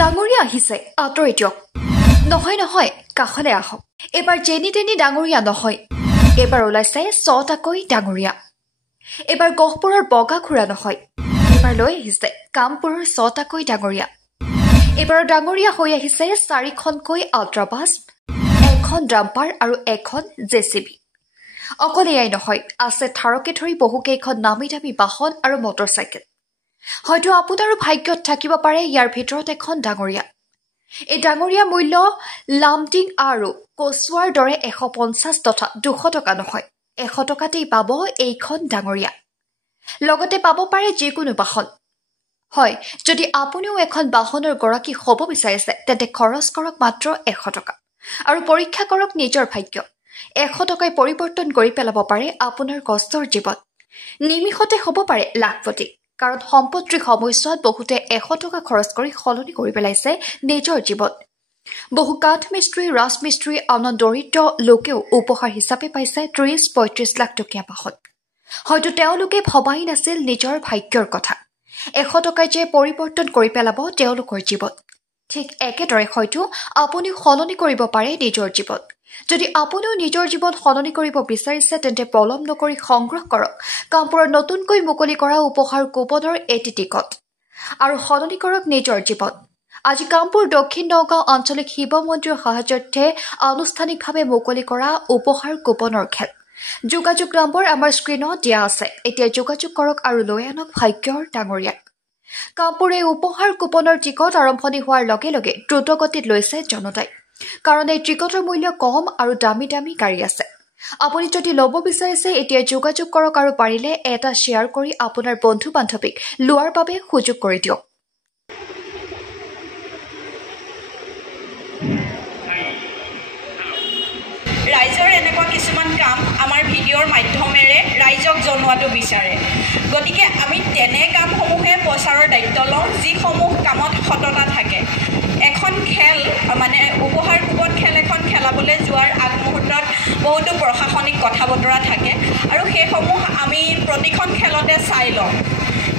ডাঙৰীয়া আহিছে আঁতৰি দিয়ক নহয় কাষলৈ আহক এবাৰ যেনি তেনি ডাঙৰীয়া নহয় এবাৰ ওলাইছে 6টাকৈ ডাঙৰীয়া এবাৰ গহপুৰৰ বগা খুৰা নহয় এবাৰ লৈ আহিছে কামপুৰৰ 6টাকৈ ডাঙৰীয়া এবাৰ ডাঙৰীয়া হৈ আহিছে 4খনকৈ আল্ট্ৰাবাছ এখন ডাম্পাৰ আৰু এখন জেচিবি অকল এয়াই নহয় আছে থাৰকে ধৰি বহুকেইখন নামি দামী বাহন আৰু মটৰচাইকেল হয়তো আপোনাৰো ভাগ্যত থাকিব পাৰে ইয়াৰ ভিতৰত এখন ডাঙৰীয়া এই ডাঙৰীয়া মূল্য লামটিং আৰু কচুৱাৰ দৰে 150 তথা 200 টকা নহয় 100 টকাতেই পাব এইখন ডাঙৰীয়া লগতে পাব পাৰে যিকোনো বাহন হয় যদি আপুনিও এখন বাহনৰ গৰাকী হ'ব বিচাৰিছে তেন্তে খৰচ কৰক মাত্ৰ 100 টকা আৰু পৰীক্ষা কৰক নিজৰ ভাগ্য 100 টকাই পৰিৱৰ্তন কৰি পেলাব পাৰে আপোনাৰ কষ্টৰ জীৱন নিমিষতে হ'ব পাৰে লাখপতি কাৰণ সম্পত্তিৰ সময়ছোৱাত বহুতে 100 টকা খৰচ কৰি সলনি কৰি পেলাইছে নিজৰ জীৱন বহু কাঠ মিস্ত্ৰী ৰাজমিস্ত্ৰী আন দৰিদ্ৰ লোকেও উপহাৰ হিচাপে পাইছে 30-35 লাখ টকীয়া বাহন হয়তো তেওঁলোকে ভবাই নাছিল নিজৰ ভাগ্যৰ কথা 100 টকাই যে পৰিৱৰ্তন কৰি পেলাব তেওঁলোকৰ জীৱন ঠিক একেদৰে হয়তো আপুনি সলনি কৰিব পাৰে নিজৰ জীৱন যদি আপুনিও নিজৰ জীৱন সলনি কৰিব বিচাৰিছে তেন্তে পলম নকৰি সংগ্ৰহ কৰক কামপুৰৰ নতুনকৈ মুকলি কৰা উপহাৰ কুপনৰ এটি টিকট আৰু সলনি কৰক নিজৰ জীৱন আজি কামপুৰ দক্ষিণ নগাঁও আঞ্চলিক শিৱ মন্দিৰৰ সাহায্যাৰ্থে আনুষ্ঠানিকভাৱে মুকলি কৰা উপহাৰ কুপনৰ খেল যোগাযোগ নম্বৰ আমাৰ স্ক্ৰীনত দিয়া আছে এতিয়া যোগাযোগ কৰক আৰু লৈ আনক ভাগ্যৰ ডাঙৰীয়াক কামপুৰে উপহাৰ কুপনৰ টিকট আৰম্ভণি হোৱাৰ লগে লগে দ্ৰুতগতিত লৈছে জনতাই কাৰণ এই টিকটৰ মূল্য কম আৰু দামী গাড়ী আছে আপুনি যদি ল'ব বিচাৰিছে এতিয়া যোগাযোগ কৰক আৰু পাৰিলে এটা শ্বেয়াৰ কৰি আপোনাৰ বন্ধু বান্ধৱীক লোৱাৰ বাবে সুযোগ কৰি দিয়ক ৰাইজৰ এনেকুৱা কিছুমান কাম আমাৰ ভিডিঅ'ৰ মাধ্যমেৰে ৰাইজক জনোৱাটো বিচাৰে গতিকে আমি তেনে কামসমূহে প্ৰচাৰৰ দায়িত্ব লওঁ যিসমূহ কামত সততা থাকে এখন খেল মানে উপহাৰ কুপন খেল এখন খেলাবলৈ যোৱাৰ আগমুহূৰ্তত বহুতো প্ৰশাসনিক কথা বতৰা থাকে আৰু সেইসমূহ আমি প্ৰতিখন খেলতে চাই লওঁ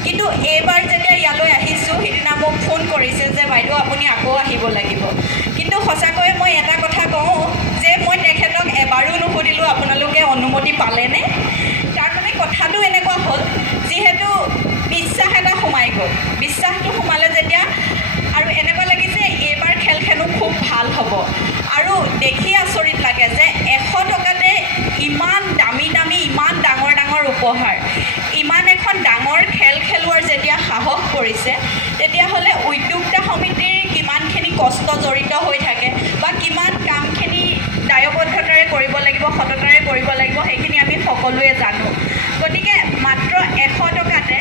কিন্তু এইবাৰ যেতিয়া ইয়ালৈ আহিছোঁ সিদিনা মোক ফোন কৰিছে যে বাইদেউ আপুনি আকৌ আহিব লাগিব কিন্তু সঁচাকৈ মই এটা কথা কওঁ যে মই তেখেতক এবাৰো নুসুধিলোঁ আপোনালোকে অনুমতি পালেনে তাৰ মানে কথাটো এনেকুৱা হ'ল যিহেতু বিশ্বাস এটা সোমাই গ'ল বিশ্বাসটো সোমালে যেতিয়া আৰু এনেকুৱা লাগিছে এইবাৰ খেলখনো খুব ভাল হ'ব আৰু দেখি আচৰিত লাগে যে 100 টকাতে ইমান দামী ইমান ডাঙৰ উপহাৰ ইমান এখন ডাঙৰ খেল খেলোৱাৰ যেতিয়া সাহস কৰিছে তেতিয়াহ'লে উদ্যোক্তা সমিতিৰ কিমানখিনি কষ্ট জড়িত হৈ থাকে বা কিমান কামখিনি দায়বদ্ধতাৰে কৰিব লাগিব সততাৰে কৰিব লাগিব সেইখিনি আমি সকলোৱে জানো গতিকে মাত্ৰ 100 টকাতে